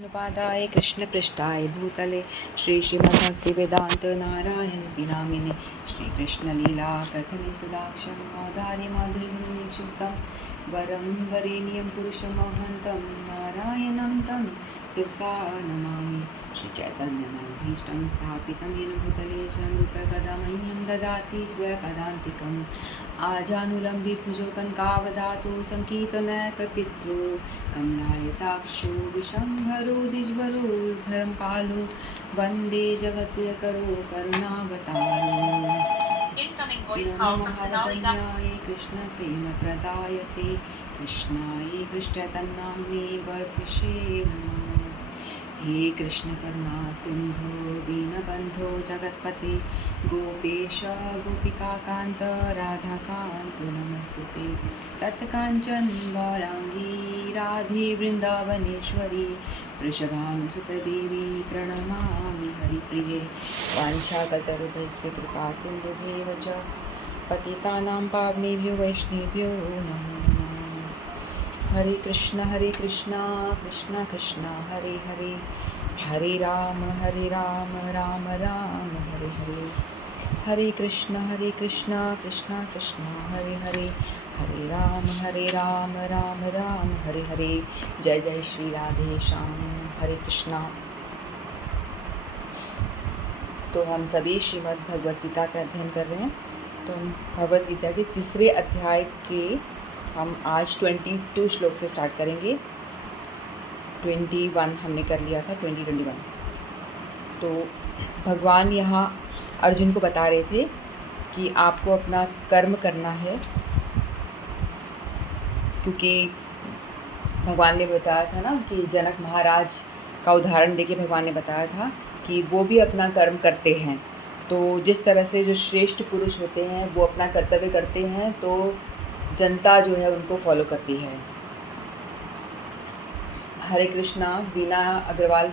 पादाय कृष्णपृष्ठाय भूतले श्री श्रीमद्भक्तिवेदांत नारायण नामिने श्रीकृष्णलीला कथने सुदाक्षं मोदारि माधुर्यमुनिक्षुब्धं वरं वरेण्यं पुरुषमहन्तं नारायणं तं शिरसा नमामि। श्रीचैतन्यमनोभीष्टं स्थापितं येन भूतले स्वयं रूपकदा मह्यं ददाति स्वपदान्तिकम् आजानुलम्बितभुजो कनकावदातो सङ्कीर्तनैकपित्रो कमलायताक्षो विशम्भरो द्विजवरो धर्मपालो वन्दे जगत्प्रियकरो करुणावतारो। महावदन्याय कृष्णप्रेमप्रदायते कृष्णाय कृष्णतन्नाम्ने गौरद्विषे नमः। हे कृष्ण करुणा सिंधु दीनबंधो जगत्पते गोपेश गोपिकाकांत राधाकांत नमस्तुते तत्कांचन गौरांगी राधे वृंदावनेश्वरी वृषभानुसुते देवी प्रणमामि हरिप्रिये वाञ्छाकल्पतरुभ्यश्च कृपा सिन्धुभ्येव च पतितानां पावनेभ्यो वैष्णवेभ्यो नमो नमः। हरे कृष्ण कृष्ण कृष्ण हरे हरे हरे राम राम राम हरे हरे हरे कृष्ण कृष्ण कृष्ण हरे हरे हरे राम राम हरे हरे। जय जय श्री राधे श्याम। हरे कृष्णा। तो हम सभी श्रीमद् भगवद गीता का अध्ययन कर रहे हैं। तो हम भगवद गीता के तीसरे अध्याय के हम आज 22 श्लोक से स्टार्ट करेंगे। 21 हमने कर लिया था, 21। तो भगवान यहाँ अर्जुन को बता रहे थे कि आपको अपना कर्म करना है, क्योंकि भगवान ने बताया था ना कि जनक महाराज का उदाहरण देके भगवान ने बताया था कि वो भी अपना कर्म करते हैं। तो जिस तरह से जो श्रेष्ठ पुरुष होते हैं वो अपना कर्तव्य करते हैं तो जनता जो है उनको फॉलो करती है। हरे कृष्णा। वीना अग्रवाल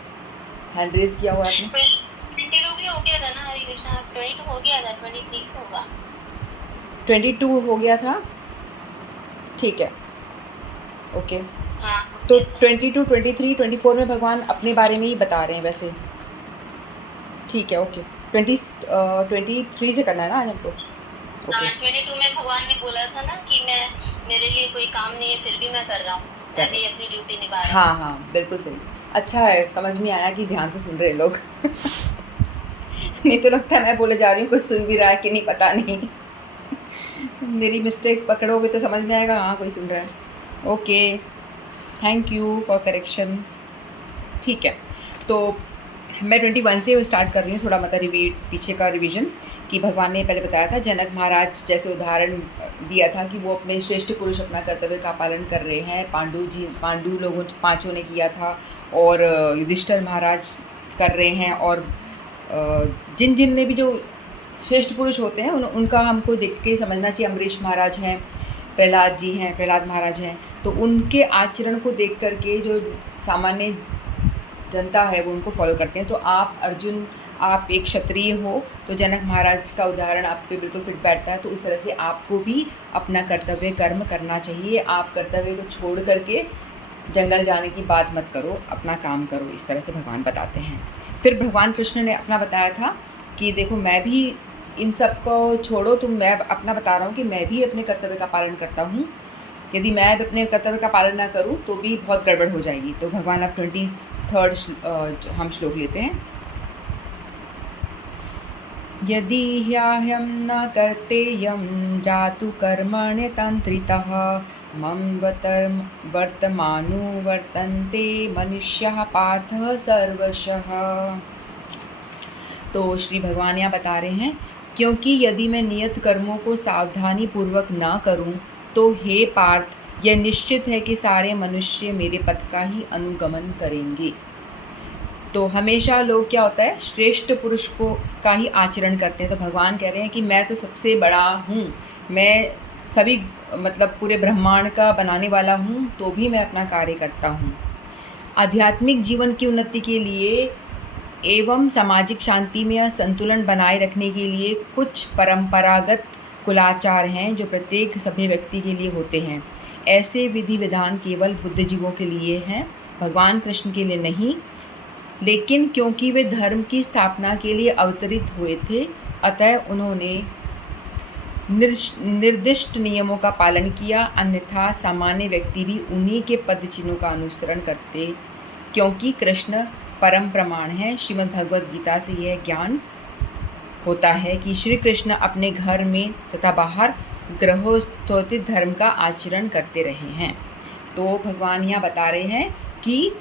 हैंड रेज किया हुआ आपने। 22 भी हो गया था ना। हरे कृष्णा 22 हो गया था, 23 से होगा। 22 हो गया था, ठीक है, ओके। हाँ, तो 22, 23, 24 में भगवान अपने बारे में ही बता रहे हैं वैसे, ठीक है, ओके। 23 से करना है ना आज हमको। हाँ, 22 में भगवान ने बोला था ना कि मेरे लिए कोई काम नहीं है फिर भी मैं कर रहा हूँ, मैं भी अपनी ड्यूटी निभा रहा हूँ। हाँ, बिल्कुल सही। अच्छा है, समझ में आया कि ध्यान से सुन रहे लोग। नहीं तो लगता है मैं बोले जा रही हूँ, कोई सुन भी रहा है कि नहीं पता नहीं। मेरी मिस्टेक पकड़ोगे तो समझ में आएगा, हाँ कोई सुन रहा है। Okay, thank you for correction. ठीक है, तो मैं 21 से स्टार्ट कर रही हूँ, थोड़ा मतलब पीछे का रिवीजन। कि भगवान ने पहले बताया था, जनक महाराज जैसे उदाहरण दिया था कि वो अपने श्रेष्ठ पुरुष अपना कर्तव्य का पालन कर रहे हैं। पांडु लोगों 5 ने किया था और युधिष्ठिर महाराज कर रहे हैं। और जिन ने भी जो श्रेष्ठ पुरुष होते हैं उनका हमको देख के समझना चाहिए। अम्बरीश महाराज हैं, प्रहलाद महाराज हैं, तो उनके आचरण को देख करके जो सामान्य जनता है वो उनको फॉलो करते हैं। तो आप अर्जुन, आप एक क्षत्रिय हो तो जनक महाराज का उदाहरण आप पे बिल्कुल फिट बैठता है। तो उस तरह से आपको भी अपना कर्तव्य कर्म करना चाहिए। आप कर्तव्य को छोड़ करके जंगल जाने की बात मत करो, अपना काम करो, इस तरह से भगवान बताते हैं। फिर भगवान कृष्ण ने अपना बताया था कि देखो मैं भी इन सब को छोड़ो, तो मैं अपना बता रहा हूँ कि मैं भी अपने कर्तव्य का पालन करता हूँ। यदि मैं अपने कर्तव्य का पालन ना करूं तो भी बहुत गड़बड़ हो जाएगी। तो भगवान अब 23 हम श्लोक लेते हैं। यदि ह्याह्यं न कर्तेयं जातु कर्मण्य तंत्रितः मम वर्तमानो वर्तन्ते मनुष्यः पार्थः सर्वशः। तो श्री भगवान यहाँ बता रहे हैं, क्योंकि यदि मैं नियत कर्मों को सावधानी पूर्वक ना करूं तो हे पार्थ, यह निश्चित है कि सारे मनुष्य मेरे पथ का ही अनुगमन करेंगे। तो हमेशा लोग क्या होता है, श्रेष्ठ पुरुष को का ही आचरण करते हैं। तो भगवान कह रहे हैं कि मैं तो सबसे बड़ा हूँ, मैं सभी मतलब पूरे ब्रह्मांड का बनाने वाला हूँ, तो भी मैं अपना कार्य करता हूँ। आध्यात्मिक जीवन की उन्नति के लिए एवं सामाजिक शांति में संतुलन बनाए रखने के लिए कुछ परंपरागत कुलाचार हैं जो प्रत्येक सभ्य व्यक्ति के लिए होते हैं। ऐसे विधि विधान केवल बुद्धिजीवों के लिए हैं भगवान कृष्ण के लिए नहीं, लेकिन क्योंकि वे धर्म की स्थापना के लिए अवतरित हुए थे, अतः उन्होंने निर्दिष्ट नियमों का पालन किया, अन्यथा सामान्य व्यक्ति भी उन्हीं के पद चिन्हों का अनुसरण करते, क्योंकि कृष्ण परम प्रमाण है। श्रीमद् भगवद गीता से यह ज्ञान होता है कि श्री कृष्ण अपने घर में तथा बाहर गृहस्थोचित धर्म का आचरण करते रहे हैं। तो भगवान यहाँ बता रहे हैं कि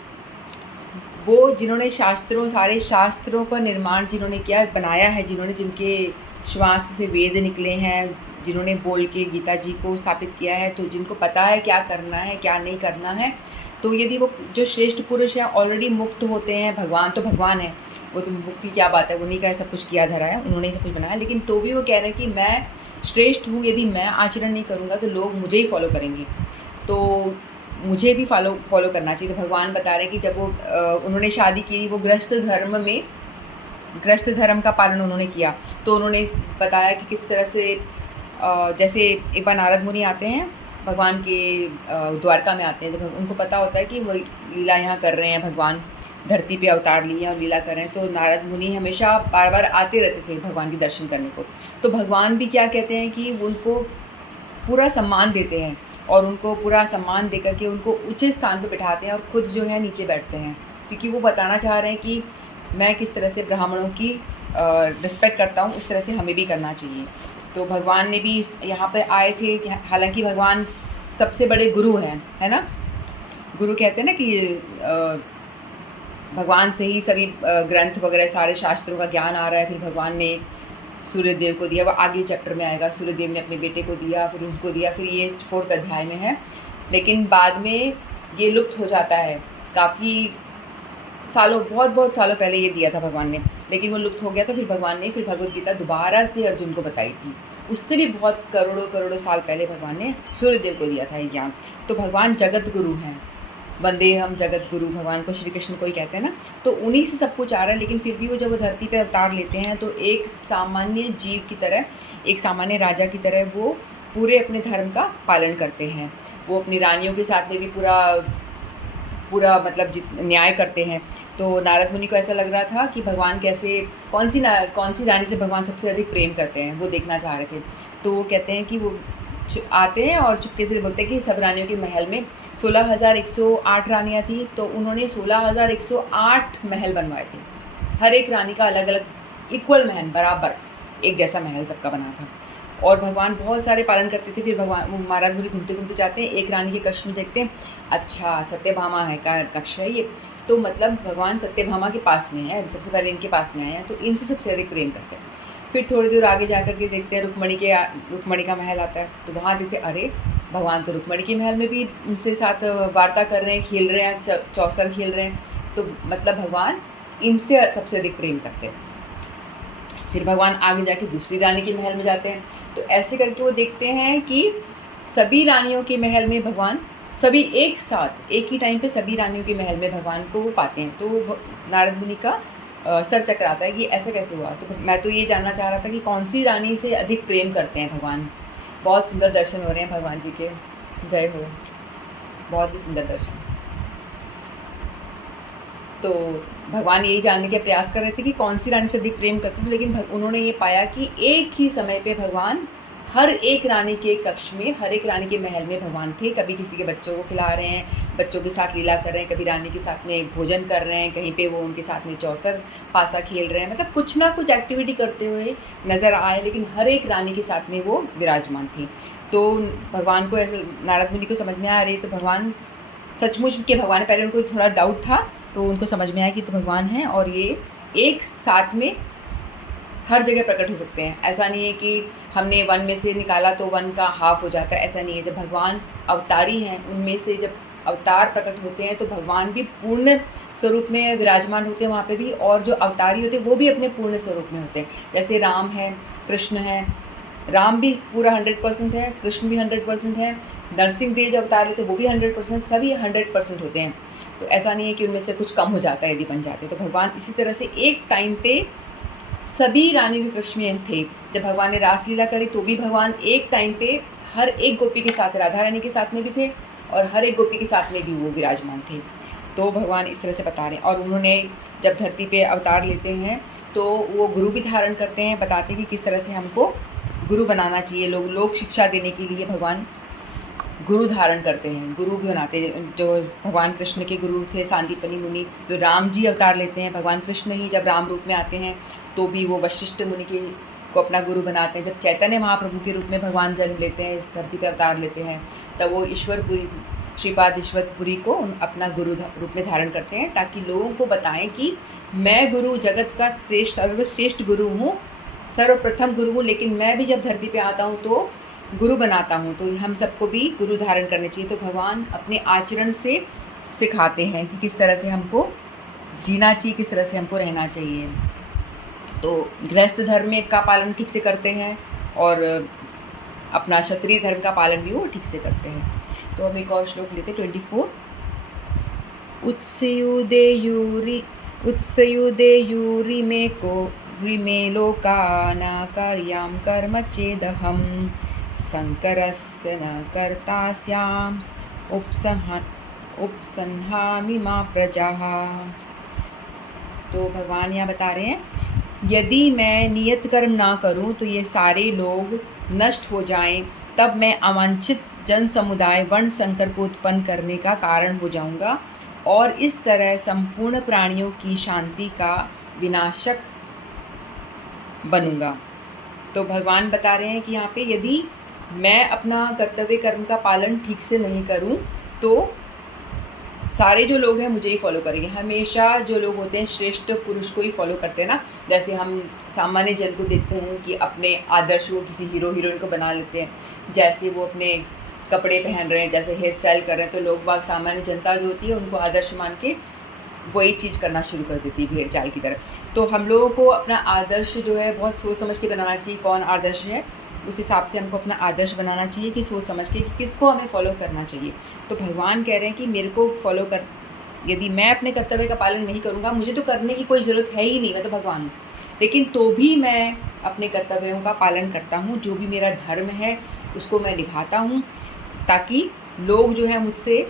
वो जिन्होंने सारे शास्त्रों का निर्माण जिन्होंने किया, बनाया है, जिनके श्वास से वेद निकले हैं, जिन्होंने बोल के गीता जी को स्थापित किया है, तो जिनको पता है क्या करना है क्या नहीं करना है, तो यदि वो जो श्रेष्ठ पुरुष हैं ऑलरेडी मुक्त होते हैं, भगवान तो भगवान है, वो तो मुक्ति क्या बात है, उन्हीं का सब कुछ किया धरा है, उन्होंने सब कुछ बनाया, लेकिन तो भी वो कह रहे हैं कि मैं श्रेष्ठ हूँ, यदि मैं आचरण नहीं करूँगा तो लोग मुझे ही फॉलो करेंगे, तो मुझे भी फॉलो करना चाहिए। तो भगवान बता रहे हैं कि जब वो उन्होंने शादी की, वो गृहस्थ धर्म का पालन उन्होंने किया, तो उन्होंने बताया कि किस तरह से जैसे एक बार नारद मुनि आते हैं भगवान के द्वारका में आते हैं, जब उनको पता होता है कि वो लीला यहाँ कर रहे हैं, भगवान धरती पे अवतार लिए हैं और लीला कर रहे हैं, तो नारद मुनि हमेशा बार बार आते रहते थे भगवान के दर्शन करने को। तो भगवान भी क्या कहते हैं कि उनको पूरा सम्मान देते हैं और उनको पूरा सम्मान देकर के उनको उचित स्थान पर बिठाते हैं और खुद जो है नीचे बैठते हैं, क्योंकि वो बताना चाह रहे हैं कि मैं किस तरह से ब्राह्मणों की रिस्पेक्ट करता हूँ, उस तरह से हमें भी करना चाहिए। तो भगवान ने भी यहाँ पर आए थे, हालांकि भगवान सबसे बड़े गुरु हैं, है ना। गुरु कहते हैं ना कि भगवान से ही सभी ग्रंथ वगैरह सारे शास्त्रों का ज्ञान आ रहा है। फिर भगवान ने सूर्यदेव को दिया, वो आगे चैप्टर में आएगा, सूर्यदेव ने अपने बेटे को दिया, फिर उनको दिया, फिर ये 4th अध्याय में है, लेकिन बाद में ये लुप्त हो जाता है। काफ़ी सालों, बहुत सालों पहले ये दिया था भगवान ने, लेकिन वो लुप्त हो गया। तो फिर भगवान ने फिर भगवद गीता दोबारा से अर्जुन को बताई थी, उससे भी बहुत करोड़ों साल पहले भगवान ने सूर्यदेव को दिया था ये ज्ञान। तो भगवान जगत गुरु हैं, वंदे हम जगत गुरु, भगवान को श्री कृष्ण को ही कहते हैं ना, तो उन्हीं से सब कुछ आ रहा है। लेकिन फिर भी वो जब वो धरती पे अवतार लेते हैं तो एक सामान्य जीव की तरह, एक सामान्य राजा की तरह वो पूरे अपने धर्म का पालन करते हैं। वो अपनी रानियों के साथ में भी पूरा मतलब न्याय करते हैं। तो नारद मुनि को ऐसा लग रहा था कि भगवान कैसे, कौन सी रानी से भगवान सबसे अधिक प्रेम करते हैं, वो देखना चाह रहे थे। तो वो कहते हैं कि वो आते हैं और चुपके से बोलते हैं कि सब रानियों के महल में 16,108 रानियाँ थी, तो उन्होंने 16,108 महल बनवाए थे। हर एक रानी का अलग अलग इक्वल महल, बराबर एक जैसा महल सबका बना था। और भगवान बहुत सारे पालन करते थे। फिर भगवान नारद मुनि घूमते घूमते जाते हैं, एक रानी के कक्ष में देखते हैं, अच्छा सत्यभामा है का कक्ष है ये, तो मतलब भगवान सत्यभामा के पास में है, सबसे पहले इनके पास में आए हैं, तो इनसे सबसे अधिक प्रेम करते हैं। फिर थोड़ी दूर आगे जा कर के देखते हैं रुक्मणी का महल आता है, तो वहाँ देखते अरे भगवान तो रुक्मणी के महल में भी उनसे साथ वार्ता कर रहे हैं, खेल रहे हैं, चौसर खेल रहे हैं, तो मतलब भगवान इनसे सबसे अधिक प्रेम करते हैं। फिर भगवान आगे जाके दूसरी रानी के महल में जाते हैं, तो ऐसे करके वो देखते हैं कि सभी रानियों के महल में भगवान, सभी एक साथ एक ही टाइम पे सभी रानियों के महल में भगवान को वो पाते हैं। तो नारद मुनि का सर चकराता है कि ऐसा कैसे हुआ। तो मैं तो ये जानना चाह रहा था कि कौन सी रानी से अधिक प्रेम करते हैं भगवान। बहुत सुंदर दर्शन हो रहे हैं भगवान जी के, जय हो, बहुत ही सुंदर दर्शन। तो भगवान यही जानने के प्रयास कर रहे थे कि कौन सी रानी से अधिक प्रेम करते थे, लेकिन उन्होंने ये पाया कि एक ही समय पे भगवान हर एक रानी के कक्ष में, हर एक रानी के महल में भगवान थे। कभी किसी के बच्चों को खिला रहे हैं, बच्चों के साथ लीला कर रहे हैं, कभी रानी के साथ में भोजन कर रहे हैं, कहीं पे वो उनके साथ में चौसर पासा खेल रहे हैं, मतलब कुछ ना कुछ एक्टिविटी करते हुए नज़र आए, लेकिन हर एक रानी के साथ में वो विराजमान थे। तो भगवान को ऐसे, नारद मुनि को समझ में आ रही, तो भगवान सचमुच के भगवान, पहले उनको थोड़ा डाउट था, तो उनको समझ में आया कि तो भगवान हैं और ये एक साथ में हर जगह प्रकट हो सकते हैं। ऐसा नहीं है कि हमने वन में से निकाला तो वन का हाफ हो जाता है, ऐसा नहीं है। जब भगवान अवतारी हैं, उनमें से जब अवतार प्रकट होते हैं तो भगवान भी पूर्ण स्वरूप में विराजमान होते हैं वहाँ पे भी, और जो अवतारी होते हैं वो भी अपने पूर्ण स्वरूप में होते हैं। जैसे राम है, कृष्ण है, राम भी पूरा 100% है, कृष्ण भी 100% है, नरसिंह देव जो अवतार लेते हैं वो भी 100%, सभी 100% होते हैं। तो ऐसा नहीं है कि उनमें से कुछ कम हो जाता है यदि बन जाते। तो भगवान इसी तरह से एक टाइम पे सभी रानी के कक्ष में थे। जब भगवान ने रासलीला करी तो भी भगवान एक टाइम पे हर एक गोपी के साथ, राधा रानी के साथ में भी थे और हर एक गोपी के साथ में भी वो विराजमान थे। तो भगवान इस तरह से बता रहे हैं। और उन्होंने जब धरती पे अवतार लेते हैं तो वो गुरु भी धारण करते हैं, बताते हैं कि किस तरह से हमको गुरु बनाना चाहिए। लोग शिक्षा देने के लिए भगवान गुरु धारण करते हैं, गुरु भी बनाते हैं। जो भगवान कृष्ण के गुरु थे सांदीपनि मुनि, तो राम जी अवतार लेते हैं, भगवान कृष्ण ही जब राम रूप में आते हैं तो भी वो वशिष्ठ मुनि के को अपना गुरु बनाते हैं। जब चैतन्य महाप्रभु के रूप में भगवान जन्म लेते हैं, इस धरती पे अवतार लेते हैं, तब वो ईश्वरपुरी श्रीपाद ईश्वरपुरी को अपना गुरु रूप में धारण करते हैं, ताकि लोगों को बताएं कि मैं गुरु जगत का सर्वश्रेष्ठ गुरु हूँ, सर्वप्रथम गुरु हूँ। लेकिन मैं भी जब धरती पे आता हूँ तो गुरु बनाता हूँ, तो हम सबको भी गुरु धारण करने चाहिए। तो भगवान अपने आचरण से सिखाते हैं कि किस तरह से हमको जीना चाहिए, किस तरह से हमको रहना चाहिए। तो गृहस्थ धर्म में का पालन ठीक से करते हैं और अपना क्षत्रिय धर्म का पालन भी वो ठीक से करते हैं। तो हम एक और श्लोक लेते 24। उत्सयुदेयूरि मे को रिमे लोकाना कार्यां कर्म चेदहं शंकरस्य न कर्तास्याम् उपसंहामि मा प्रजाः। तो भगवान यहाँ बता रहे हैं, यदि मैं नियत कर्म ना करूं तो ये सारे लोग नष्ट हो जाएं, तब मैं अवांछित जन समुदाय वर्ण संकर को उत्पन्न करने का कारण हो जाऊंगा और इस तरह संपूर्ण प्राणियों की शांति का विनाशक बनूंगा। तो भगवान बता रहे हैं कि यहाँ पे यदि मैं अपना कर्तव्य कर्म का पालन ठीक से नहीं करूं तो सारे जो लोग हैं मुझे ही फॉलो करेंगे। हमेशा जो लोग होते हैं श्रेष्ठ पुरुष को ही फॉलो करते हैं ना। जैसे हम सामान्य जन को देखते हैं कि अपने आदर्श वो किसी हीरो हीरोइन को बना लेते हैं, जैसे वो अपने कपड़े पहन रहे हैं, जैसे हेयर स्टाइल कर रहे हैं, तो लोग बाग सामान्य जनता जो होती है उनको आदर्श मान के वही चीज़ करना शुरू कर देती है भेड़ चाल की तरह। तो हम लोगों को अपना आदर्श जो है बहुत सोच समझ के बनाना चाहिए। कौन आदर्श है उस हिसाब से हमको अपना आदर्श बनाना चाहिए कि सोच समझ के कि किसको हमें फॉलो करना चाहिए। तो भगवान कह रहे हैं कि मेरे को फॉलो कर, यदि मैं अपने कर्तव्य का पालन नहीं करूँगा, मुझे तो करने की कोई ज़रूरत है ही नहीं, मैं तो भगवान हूँ, लेकिन तो भी मैं अपने कर्तव्यों का पालन करता हूँ। जो भी मेरा धर्म है उसको मैं निभाता हूँ, ताकि लोग जो है मुझसे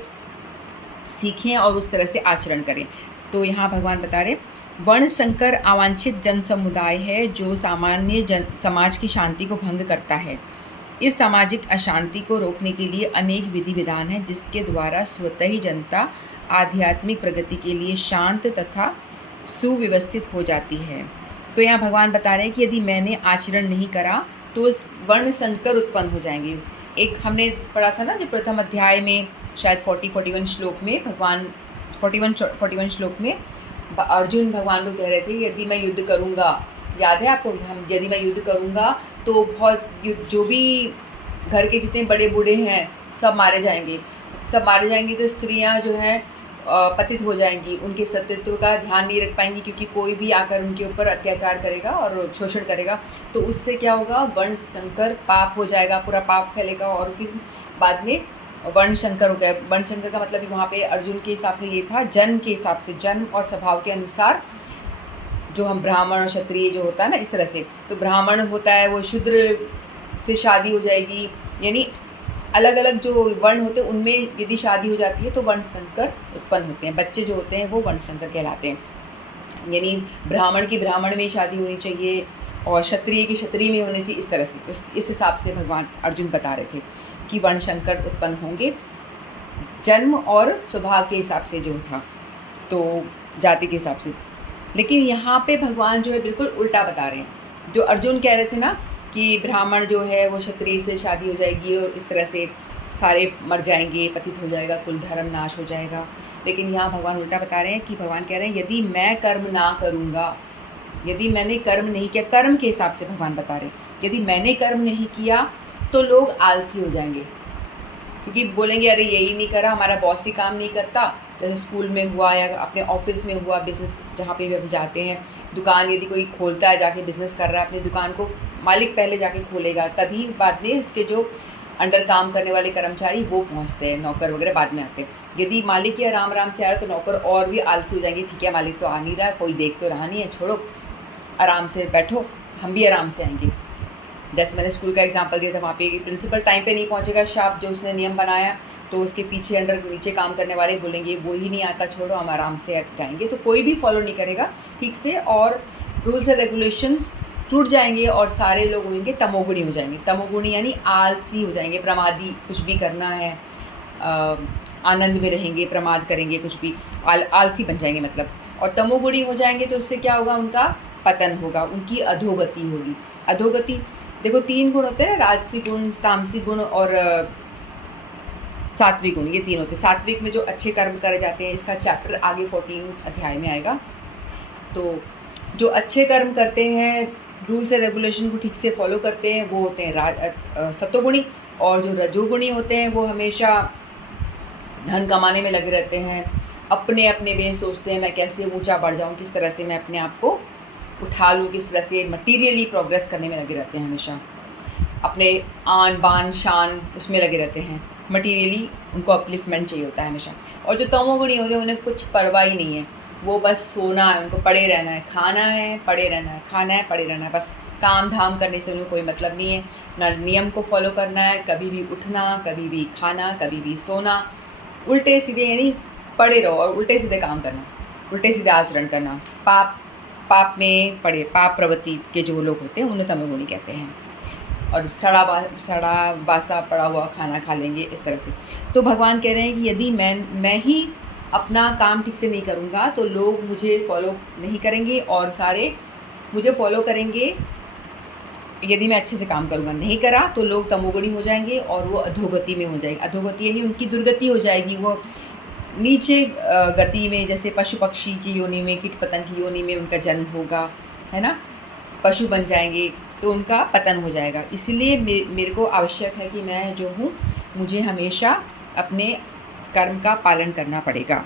सीखें और उस तरह से आचरण करें। तो यहाँ भगवान बता रहे, वर्ण संकर अवांछित जन समुदाय है जो सामान्य समाज की शांति को भंग करता है। इस सामाजिक अशांति को रोकने के लिए अनेक विधि विधान हैं, जिसके द्वारा स्वतः ही जनता आध्यात्मिक प्रगति के लिए शांत तथा सुव्यवस्थित हो जाती है। तो यहाँ भगवान बता रहे हैं कि यदि मैंने आचरण नहीं करा तो वर्ण संकर उत्पन्न हो जाएंगे। एक हमने पढ़ा था ना, जो प्रथम अध्याय में शायद 40-41 श्लोक में भगवान 41 श्लोक में अर्जुन भगवान को कह रहे थे, यदि मैं युद्ध करूँगा, याद है आपको, यदि मैं युद्ध करूँगा तो बहुत जो भी घर के जितने बड़े बूढ़े हैं सब मारे जाएंगे। तो स्त्रियां जो हैं पतित हो जाएंगी, उनके सत्यत्व का ध्यान नहीं रख पाएंगी, क्योंकि कोई भी आकर उनके ऊपर अत्याचार करेगा और शोषण करेगा। तो उससे क्या होगा, वर्ण संकर पाप हो जाएगा, पूरा पाप फैलेगा और फिर बाद में वर्ण शंकर हो गया। वर्ण शंकर का मतलब वहाँ पे अर्जुन के हिसाब से ये था, जन्म के हिसाब से, जन्म और स्वभाव के अनुसार जो हम ब्राह्मण और क्षत्रिय जो होता है ना, इस तरह से। तो ब्राह्मण होता है वो शूद्र से शादी हो जाएगी, यानी अलग अलग जो वर्ण होते हैं उनमें यदि शादी हो जाती है तो वर्ण संकर उत्पन्न होते हैं। बच्चे जो होते हैं वो वर्ण संकर कहलाते हैं, यानी ब्राह्मण की ब्राह्मण में शादी होनी चाहिए और क्षत्रिय की क्षत्रिय में होनी चाहिए। इस तरह से इस हिसाब से भगवान अर्जुन बता रहे थे कि वर्ण संकर उत्पन्न होंगे, जन्म और स्वभाव के हिसाब से जो था, तो जाति के हिसाब से। लेकिन यहाँ पे भगवान जो है बिल्कुल उल्टा बता रहे हैं। जो अर्जुन कह रहे थे ना कि ब्राह्मण जो है वो क्षत्रिय से शादी हो जाएगी और इस तरह से सारे मर जाएंगे, पतित हो जाएगा, कुल धर्म नाश हो जाएगा। लेकिन यहाँ भगवान उल्टा बता रहे हैं कि भगवान कह रहे हैं यदि मैं कर्म ना करूँगा, यदि मैंने कर्म नहीं किया, कर्म के हिसाब से भगवान बता रहे हैं, यदि मैंने कर्म नहीं किया तो लोग आलसी हो जाएंगे, क्योंकि बोलेंगे अरे यही नहीं करा, हमारा बॉस ही काम नहीं करता। जैसे स्कूल में हुआ या अपने ऑफिस में हुआ, बिज़नेस जहाँ पे भी हम जाते हैं, दुकान यदि कोई खोलता है, जाके बिज़नेस कर रहा है, अपनी दुकान को मालिक पहले जाके खोलेगा, तभी बाद में उसके जो अंडर काम करने वाले कर्मचारी वो पहुँचते हैं, नौकर वगैरह बाद में आते हैं। यदि मालिक ही आराम से आ रहा है तो नौकर और भी आलसी हो जाएंगे, ठीक है मालिक तो आ नहीं रहा, कोई देख तो रहा नहीं है, छोड़ो आराम से बैठो, हम भी आराम से आएंगे। जैसे मैंने स्कूल का एग्जांपल दिया था, वहाँ पे प्रिंसिपल टाइम पे नहीं पहुँचेगा, शार्प जो उसने नियम बनाया, तो उसके पीछे अंडर नीचे काम करने वाले बोलेंगे वो ही नहीं आता, छोड़ो हम आराम से जाएंगे। तो कोई भी फॉलो नहीं करेगा ठीक से, और रूल्स एंड रेगुलेशंस टूट जाएंगे और सारे लोग होंगे तमोगुणी हो जाएंगे। तमोगुणी यानी आलसी हो जाएंगे, प्रमादी, कुछ भी करना है आनंद में रहेंगे, प्रमाद करेंगे, कुछ भी आलसी बन जाएंगे मतलब। और तमोगुणी हो जाएंगे तो उससे क्या होगा, उनका पतन होगा, उनकी अधोगति होगी। अधोगति देखो 3 गुण होते हैं, राजसिक गुण, तामसिक गुण और सात्विक गुण, ये 3 होते हैं। सात्विक में जो अच्छे कर्म करे जाते हैं, इसका चैप्टर आगे 14 अध्याय में आएगा। तो जो अच्छे कर्म करते हैं, रूल्स एंड रेगुलेशन को ठीक से फॉलो करते हैं, वो होते हैं सत्वगुणी। और जो रजोगुणी होते हैं वो हमेशा धन कमाने में लगे रहते हैं, अपने अपने वे सोचते हैं मैं कैसे ऊंचा बढ़ जाऊं, किस तरह से मैं अपने आप को उठा लूँ, किस तरह से मटीरियली प्रोग्रेस करने में लगे रहते हैं, हमेशा अपने आन बान शान उसमें लगे रहते हैं, मटीरियली उनको अपलिफ्टमेंट चाहिए होता है हमेशा। और जो तमोगुणी होते हैं उन्हें कुछ परवाह ही नहीं है, वो बस सोना है, उनको पड़े रहना है, खाना है, पड़े रहना है, खाना है, पड़े रहना है, बस काम धाम करने से उन्हें कोई मतलब नहीं है, ना नियम को फॉलो करना है, कभी भी उठना, कभी भी खाना, कभी भी सोना, उल्टे सीधे यानी पड़े रहो और उल्टे सीधे काम करना, उल्टे सीधे आचरण करना, पाप में पड़े, पाप प्रवृत्ति के जो लोग होते हैं उन्हें तमोगुणी कहते हैं। और सड़ा बासा पड़ा हुआ खाना खा लेंगे, इस तरह से। तो भगवान कह रहे हैं कि यदि मैं ही अपना काम ठीक से नहीं करूँगा तो लोग मुझे फॉलो नहीं करेंगे और सारे मुझे फॉलो करेंगे यदि मैं अच्छे से काम करूँगा। नहीं करा तो लोग तमोगुणी हो जाएंगे और वो अधोगति में हो जाएंगे। अधोगति यानी उनकी दुर्गति हो जाएगी, वो नीचे गति में, जैसे पशु पक्षी की योनि में, कीट पतंग की योनि में उनका जन्म होगा, है ना, पशु बन जाएंगे, तो उनका पतन हो जाएगा। इसलिए मेरे को आवश्यक है कि मैं जो हूँ, मुझे हमेशा अपने कर्म का पालन करना पड़ेगा।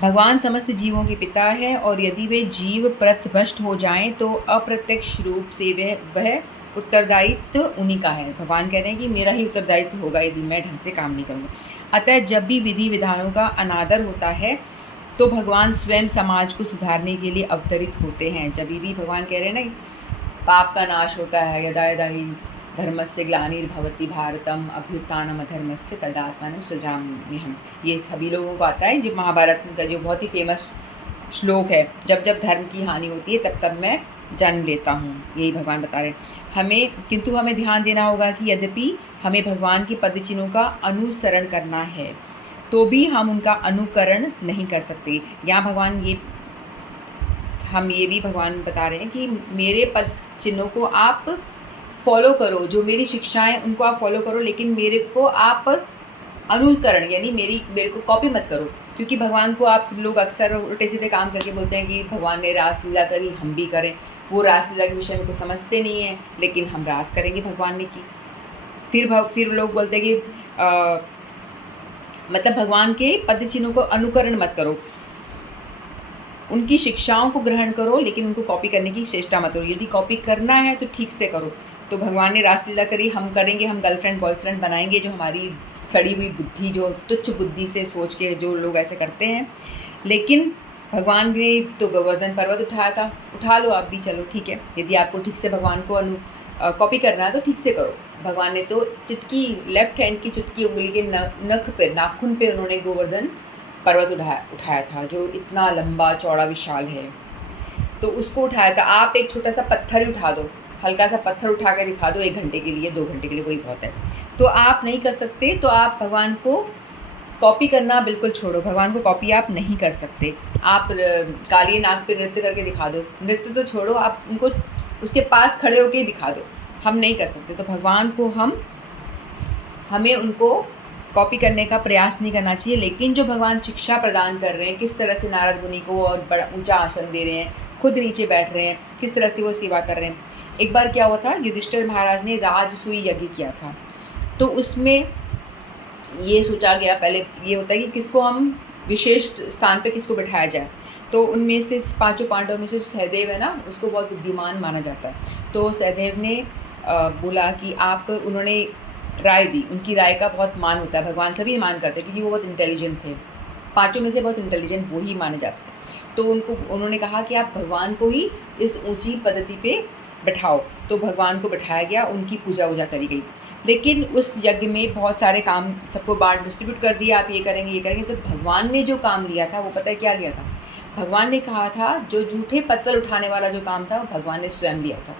भगवान समस्त जीवों के पिता है और यदि वे जीव प्रतभ्रष्ट हो जाएं तो अप्रत्यक्ष रूप से वह उत्तरदायित्व उन्हीं का है। भगवान कह रहे हैं कि मेरा ही उत्तरदायित्व होगा यदि मैं ढंग से काम नहीं करूँगा। अतः जब भी विधि विधानों का अनादर होता है तो भगवान स्वयं समाज को सुधारने के लिए अवतरित होते हैं। जब भी भगवान कह रहे हैं ना, पाप का नाश होता है, यदा यदा ही धर्मस्य ग्लानिर्भवति भारतम अभ्युत्थानम अधर्मस्य तदात्मानं सृजाम्यहम्। ये सभी लोगों को आता है, जो महाभारत का जो बहुत ही फेमस श्लोक है, जब जब धर्म की हानि होती है तब तब मैं जन्म लेता हूँ, यही भगवान बता रहे हैं हमें। किंतु हमें ध्यान देना होगा कि यद्यपि हमें भगवान के पद चिन्हों का अनुसरण करना है तो भी हम उनका अनुकरण नहीं कर सकते। यहाँ भगवान ये भी भगवान बता रहे हैं कि मेरे पद चिन्हों को आप फॉलो करो, जो मेरी शिक्षाएं उनको आप फॉलो करो, लेकिन मेरे को आप अनुकरण यानी मेरे को कॉपी मत करो। क्योंकि भगवान को आप लोग अक्सर उल्टे सीधे काम करके बोलते हैं कि भगवान ने रासलीला करी, हम भी करें। वो रासलीला के विषय में कुछ समझते नहीं हैं, लेकिन हम रास करेंगे भगवान ने की। फिर लोग बोलते हैं कि मतलब भगवान के पद चिन्हों को अनुकरण मत करो, उनकी शिक्षाओं को ग्रहण करो, लेकिन उनको कॉपी करने की चेष्टा मत करो। यदि कॉपी करना है तो ठीक से करो। तो भगवान ने रासलीला करी, हम करेंगे, हम गर्लफ्रेंड बॉयफ्रेंड बनाएंगे, जो हमारी सड़ी हुई बुद्धि, जो तुच्छ बुद्धि से सोच के जो लोग ऐसे करते हैं। लेकिन भगवान ने तो गोवर्धन पर्वत उठाया था, उठा लो आप भी, चलो ठीक है। यदि आपको ठीक से भगवान को कॉपी करना है तो ठीक से करो। भगवान ने तो चुटकी, लेफ्ट हैंड की चुटकी उंगली के नख पे, नाखून पे उन्होंने गोवर्धन पर्वत उठाया था, जो इतना लंबा चौड़ा विशाल है, तो उसको उठाया था। आप एक छोटा सा पत्थर ही उठा दो, हल्का सा पत्थर उठा के दिखा दो, 1 घंटे के लिए, 2 घंटे के लिए, कोई बहुत है। तो आप नहीं कर सकते, तो आप भगवान को कॉपी करना बिल्कुल छोड़ो। भगवान को कॉपी आप नहीं कर सकते। आप काली नाग पे नृत्य करके दिखा दो, नृत्य तो छोड़ो, आप उनको उसके पास खड़े होके दिखा दो, हम नहीं कर सकते। तो भगवान को हमें उनको कॉपी करने का प्रयास नहीं करना चाहिए। लेकिन जो भगवान शिक्षा प्रदान कर रहे हैं, किस तरह से नारद मुनि को और बड़ा ऊंचा आसन दे रहे हैं, खुद नीचे बैठ रहे हैं, किस तरह से वो सेवा कर रहे हैं। एक बार क्या हुआ था, युधिष्ठिर महाराज ने राजसूय यज्ञ किया था, तो उसमें ये सोचा गया, पहले ये होता है कि किसको हम विशेष स्थान पे किसको बिठाया जाए। तो उनमें से 5 पांडवों में से सहदेव है ना, उसको बहुत बुद्धिमान माना जाता है। तो सहदेव ने बोला कि आप, उन्होंने राय दी, उनकी राय का बहुत मान होता है, भगवान सभी मान करते हैं क्योंकि वो बहुत इंटेलिजेंट थे, 5 में से बहुत इंटेलिजेंट वो ही माने जाते थे। तो उन्होंने कहा कि आप भगवान को ही इस ऊंची पद्धति पे बैठाओ। तो भगवान को बैठाया गया, उनकी पूजा वूजा करी गई। लेकिन उस यज्ञ में बहुत सारे काम सबको बांट डिस्ट्रीब्यूट कर दिया, आप ये करेंगे ये करेंगे। तो भगवान ने जो काम लिया था वो पता है क्या लिया था? भगवान ने कहा था जो जूठे पत्तल उठाने वाला जो काम था वो भगवान ने स्वयं लिया था।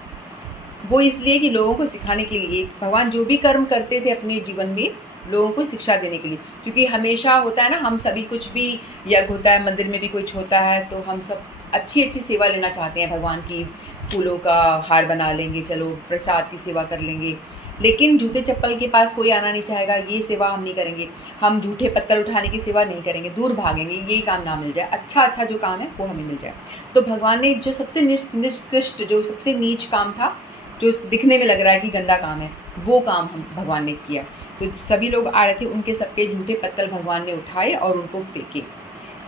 वो इसलिए कि लोगों को सिखाने के लिए, भगवान जो भी कर्म करते थे अपने जीवन में लोगों को शिक्षा देने के लिए। क्योंकि हमेशा होता है ना, हम सभी कुछ भी यज्ञ होता है, मंदिर में भी कुछ होता है, तो हम सब अच्छी अच्छी सेवा लेना चाहते हैं भगवान की। फूलों का हार बना लेंगे, चलो प्रसाद की सेवा कर लेंगे, लेकिन जूते चप्पल के पास कोई आना नहीं चाहेगा, ये सेवा हम नहीं करेंगे। हम जूठे पत्थर उठाने की सेवा नहीं करेंगे, दूर भागेंगे, यही काम ना मिल जाए। अच्छा अच्छा जो काम है वो हमें मिल जाए। तो भगवान ने जो सबसे निष्कृष्ट, जो सबसे नीच काम था, जो दिखने में लग रहा है कि गंदा काम है, वो काम हम भगवान ने किया। तो सभी लोग आ रहे थे, उनके सबके जूठे पत्तल भगवान ने उठाए और उनको फेंके।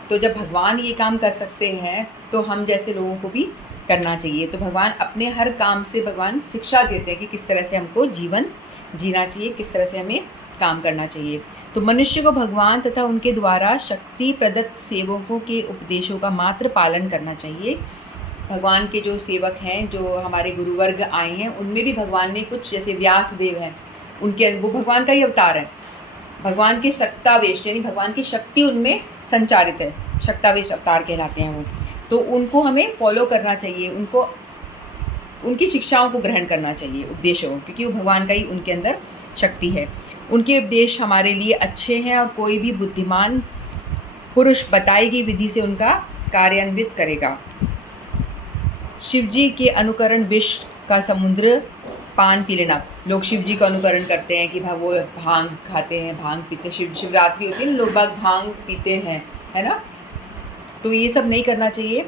तो जब भगवान ये काम कर सकते हैं तो हम जैसे लोगों को भी करना चाहिए। तो भगवान अपने हर काम से भगवान शिक्षा देते हैं कि किस तरह से हमको जीवन जीना चाहिए, किस तरह से हमें काम करना चाहिए। तो मनुष्य को भगवान तथा उनके द्वारा शक्ति प्रदत्त सेवकों के उपदेशों का मात्र पालन करना चाहिए। भगवान के जो सेवक हैं, जो हमारे गुरुवर्ग आए हैं, उनमें भी भगवान ने कुछ, जैसे व्यास देव हैं, उनके वो भगवान का ही अवतार है। भगवान के शक्तावेश यानी भगवान की शक्ति उनमें संचारित है, शक्तावेश अवतार कहलाते हैं वो। तो उनको हमें फॉलो करना चाहिए, उनको उनकी शिक्षाओं को ग्रहण करना चाहिए, उपदेशों को, क्योंकि वो भगवान का ही उनके अंदर शक्ति है। उनके उपदेश हमारे लिए अच्छे हैं और कोई भी बुद्धिमान पुरुष बताई गई विधि से उनका कार्यान्वित करेगा। शिव जी के अनुकरण विष का समुद्र पान पी लेना। लोग शिव जी का अनुकरण करते हैं कि वो भांग खाते हैं, भांग पीते हैं। शिवरात्रि होती है ना, लोग बाग भांग पीते हैं, है ना। तो ये सब नहीं करना चाहिए।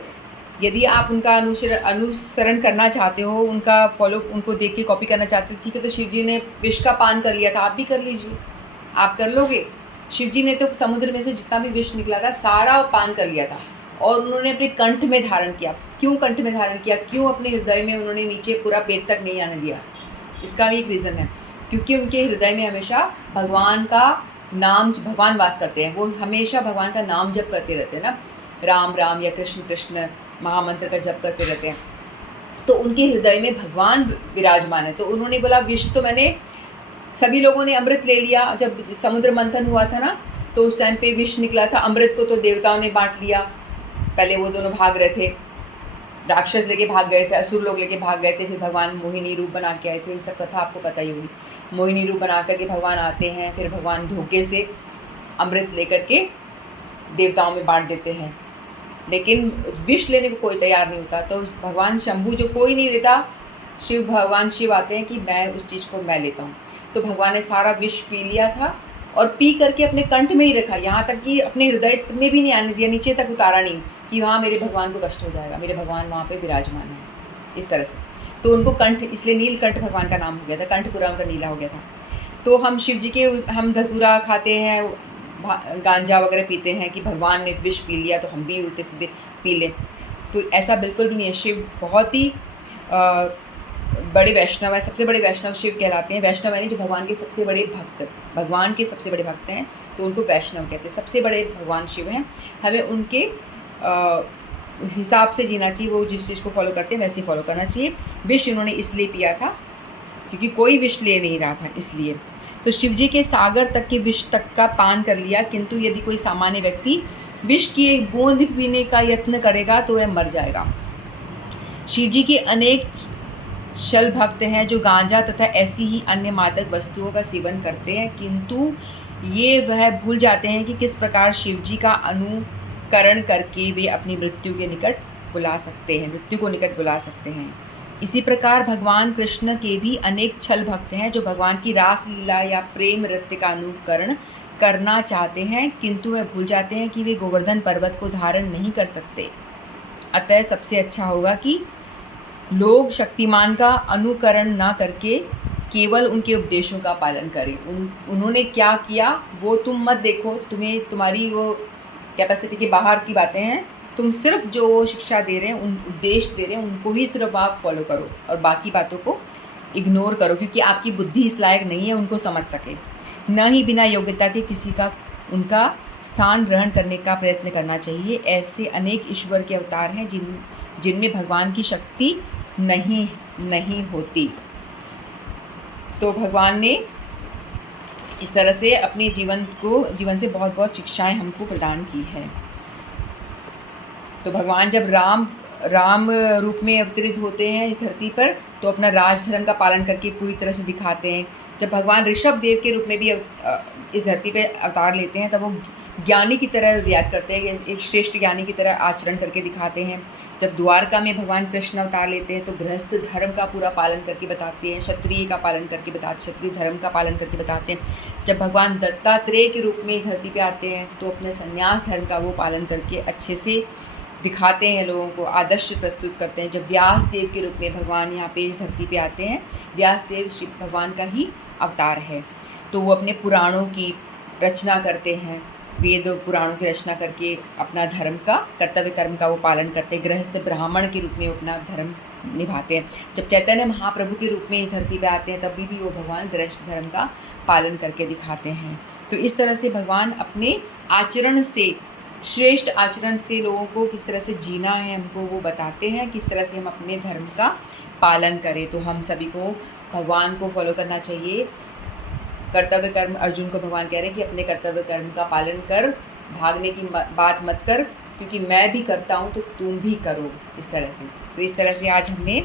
यदि आप उनका अनुसरण करना चाहते हो, उनका फॉलो, उनको देख के कॉपी करना चाहते हो, ठीक है। तो शिव जी ने विष का पान कर लिया था, आप भी कर लीजिए। आप कर लोगे? शिव जी ने तो समुद्र में से जितना भी विष निकला था सारा पान कर लिया था, और उन्होंने अपने कंठ में धारण किया। क्यों कंठ में धारण किया? क्यों अपने हृदय में उन्होंने नीचे पूरा पेट तक नहीं आने दिया? इसका भी एक रीज़न है, क्योंकि उनके हृदय में हमेशा भगवान का नाम, भगवान वास करते हैं। वो हमेशा भगवान का नाम जप करते रहते हैं ना, राम राम या कृष्ण कृष्ण महामंत्र का जप करते रहते हैं। तो उनके हृदय में भगवान विराजमान है। तो उन्होंने बोला विष तो मैंने, सभी लोगों ने अमृत ले लिया। जब समुद्र मंथन हुआ था ना, तो उस टाइम पे विष निकला था। अमृत को तो देवताओं ने बांट लिया। पहले वो दोनों भाग रहे थे, राक्षस लेके भाग गए थे, असुर लोग लेके भाग गए थे। फिर भगवान मोहिनी रूप बना के आए थे। ये सब कथा आपको पता ही होगी। मोहिनी रूप बना करके भगवान आते हैं, फिर भगवान धोखे से अमृत लेकर के देवताओं में बांट देते हैं, लेकिन विष लेने को कोई तैयार नहीं होता। तो भगवान शंभू, जो कोई नहीं लेता, भगवान शिव आते हैं कि मैं उस चीज़ को मैं लेता हूँ। तो भगवान ने सारा विष पी लिया था और पी करके अपने कंठ में ही रखा, यहाँ तक कि अपने हृदय में भी नहीं आने दिया, नीचे तक उतारा नहीं कि वहाँ मेरे भगवान को कष्ट हो जाएगा, मेरे भगवान वहाँ पे विराजमान है, इस तरह से। तो उनको कंठ, इसलिए नीलकंठ भगवान का नाम हो गया था, कंठ पूरा उनका नीला हो गया था। तो हम शिव जी के, हम धतूरा खाते हैं, गांजा वगैरह पीते हैं कि भगवान ने विष पी लिया तो हम भी उल्टे सीधे पी लें। तो ऐसा बिल्कुल भी नहीं है। शिव बहुत ही बड़े वैष्णव है, सबसे बड़े वैष्णव शिव कहलाते हैं। वैष्णव यानी जो भगवान के सबसे बड़े भक्त, भगवान के सबसे बड़े भक्त हैं, तो उनको वैष्णव कहते हैं। सबसे बड़े भगवान शिव हैं। हमें उनके हिसाब से जीना चाहिए, वो जिस चीज़ को फॉलो करते हैं वैसे ही फॉलो करना चाहिए। विष उन्होंने इसलिए पिया था क्योंकि कोई विष ले नहीं रहा था, इसलिए। तो शिव जी के सागर तक के विष तक का पान कर लिया, किंतु यदि कोई सामान्य व्यक्ति विष की एक बूंद पीने का यत्न करेगा तो वह मर जाएगा। शिव जी के अनेक शल भक्त हैं जो गांजा तथा ऐसी ही अन्य मादक वस्तुओं का सेवन करते हैं, किंतु ये वह भूल जाते हैं कि किस प्रकार शिव जी का अनुकरण करके वे अपनी मृत्यु के निकट बुला सकते हैं, मृत्यु को निकट बुला सकते हैं। इसी प्रकार भगवान कृष्ण के भी अनेक छल भक्त हैं जो भगवान की रास लीला या प्रेम नृत्य का अनुकरण करना चाहते हैं, किंतु वे भूल जाते हैं कि वे गोवर्धन पर्वत को धारण नहीं कर सकते। अतः सबसे अच्छा होगा कि लोग शक्तिमान का अनुकरण ना करके केवल उनके उपदेशों का पालन करें। उन्होंने क्या किया वो तुम मत देखो, तुम्हारी वो कैपेसिटी के बाहर की बातें हैं। तुम सिर्फ जो वो शिक्षा दे रहे हैं, उन उपदेश दे रहे हैं, उनको ही सिर्फ आप फॉलो करो और बाकी बातों को इग्नोर करो, क्योंकि आपकी बुद्धि इस लायक नहीं है उनको समझ सके। न ही बिना योग्यता के किसी का उनका स्थान ग्रहण करने का प्रयत्न करना चाहिए। ऐसे अनेक ईश्वर के अवतार हैं जिनमें भगवान की शक्ति नहीं नहीं होती। तो भगवान ने इस तरह से अपने जीवन से बहुत बहुत शिक्षाएं हमको प्रदान की है। तो भगवान जब राम रूप में अवतरित होते हैं इस धरती पर, तो अपना राजधर्म का पालन करके पूरी तरह से दिखाते हैं। जब भगवान ऋषभ देव के रूप में भी इस धरती पे अवतार लेते हैं, तब वो ज्ञानी की तरह रिएक्ट करते हैं, एक श्रेष्ठ ज्ञानी की तरह आचरण करके दिखाते हैं। जब द्वारका में भगवान कृष्ण अवतार लेते हैं, तो गृहस्थ धर्म का पूरा पालन करके बताते हैं, क्षत्रिय का पालन करके बताते, क्षत्रिय धर्म का पालन करके बताते हैं। जब भगवान दत्तात्रेय के रूप में इस धरती पे आते हैं, तो अपने संन्यास धर्म का वो पालन करके अच्छे से दिखाते हैं, लोगों को आदर्श प्रस्तुत करते हैं। जब व्यास देव के रूप में भगवान यहाँ पे इस धरती पे आते हैं, व्यास देव शिव भगवान का ही अवतार है, तो वो अपने पुराणों की रचना करते हैं, वेद पुराणों की रचना करके अपना धर्म का कर्तव्य कर्म का वो पालन करते हैं। गृहस्थ ब्राह्मण के रूप में अपना धर्म निभाते हैं। जब चैतन्य महाप्रभु के रूप में इस धरती पे आते हैं, तब भी वो भगवान गृहस्थ धर्म का पालन करके दिखाते हैं। तो इस तरह से भगवान अपने आचरण से, श्रेष्ठ आचरण से लोगों को किस तरह से जीना है हमको वो बताते हैं, किस तरह से हम अपने धर्म का पालन करें। तो हम सभी को भगवान को फॉलो करना चाहिए। कर्तव्य कर्म, अर्जुन को भगवान कह रहे हैं कि अपने कर्तव्य कर्म का पालन कर, भागने की बात मत कर, क्योंकि मैं भी करता हूँ तो तुम भी करो, इस तरह से। तो इस तरह से आज हमने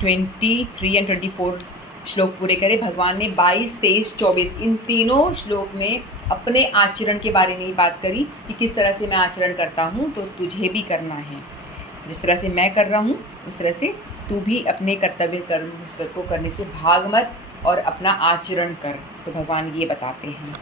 23 और 24 श्लोक पूरे करे। भगवान ने 22, 23, 24 इन तीनों श्लोक में अपने आचरण के बारे में ही बात करी कि किस तरह से मैं आचरण करता हूँ, तो तुझे भी करना है। जिस तरह से मैं कर रहा हूँ उस तरह से तू भी अपने कर्तव्य कर्म को करने से भाग मत और अपना आचरण कर। तो भगवान ये बताते हैं।